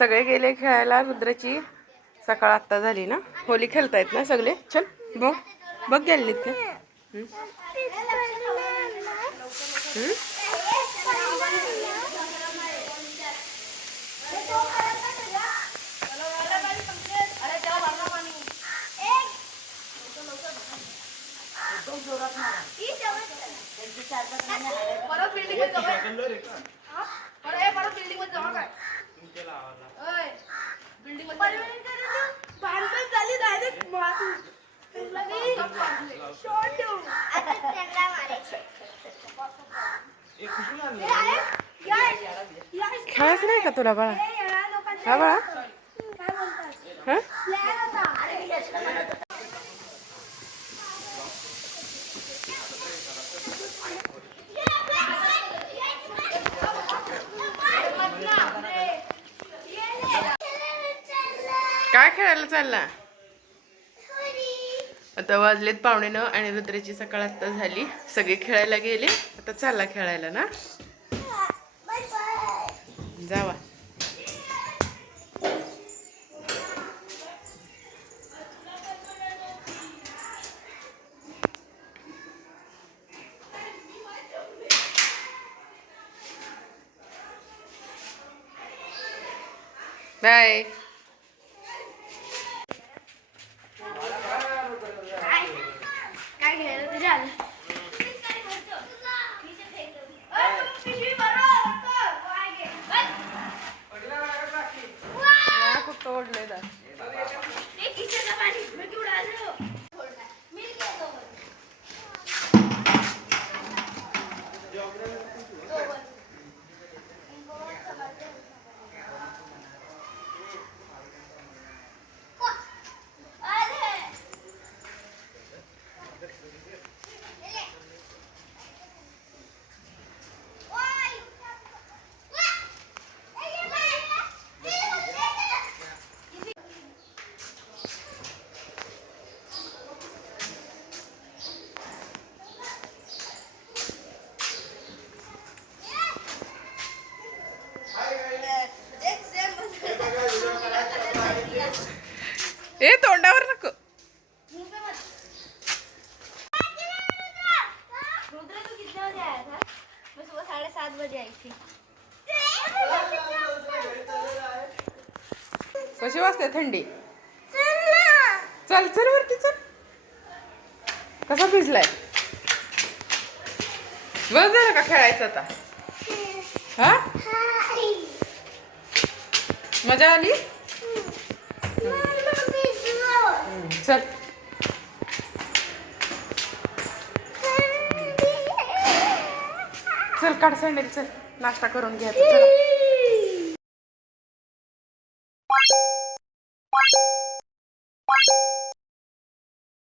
सगळे गेले खेळायला. रुद्राची सकाळ आत्ता झाली ना. होली खेळतायत ना सगळे. चल बघ बघ गेलीत का. खेळायचं नाही का तुला बाळा. हा बाळा. हा काय खेळायला चालला. आता वाजलेत 9:45 आणि रुद्राची सकाळ आत्ता झाली. सगळे खेळायला गेले. आता चालला खेळायला ना. जावा. बाय. तोडले दा. ए तोंडावर नको. कशी वाजते थंडी. चल चल वरती चल. कसा भिजलाय. बस झालं का खेळायचं आता. हा मजा आली. चल चल काढ सँडल. चल नाश्ता करून घ्या. चला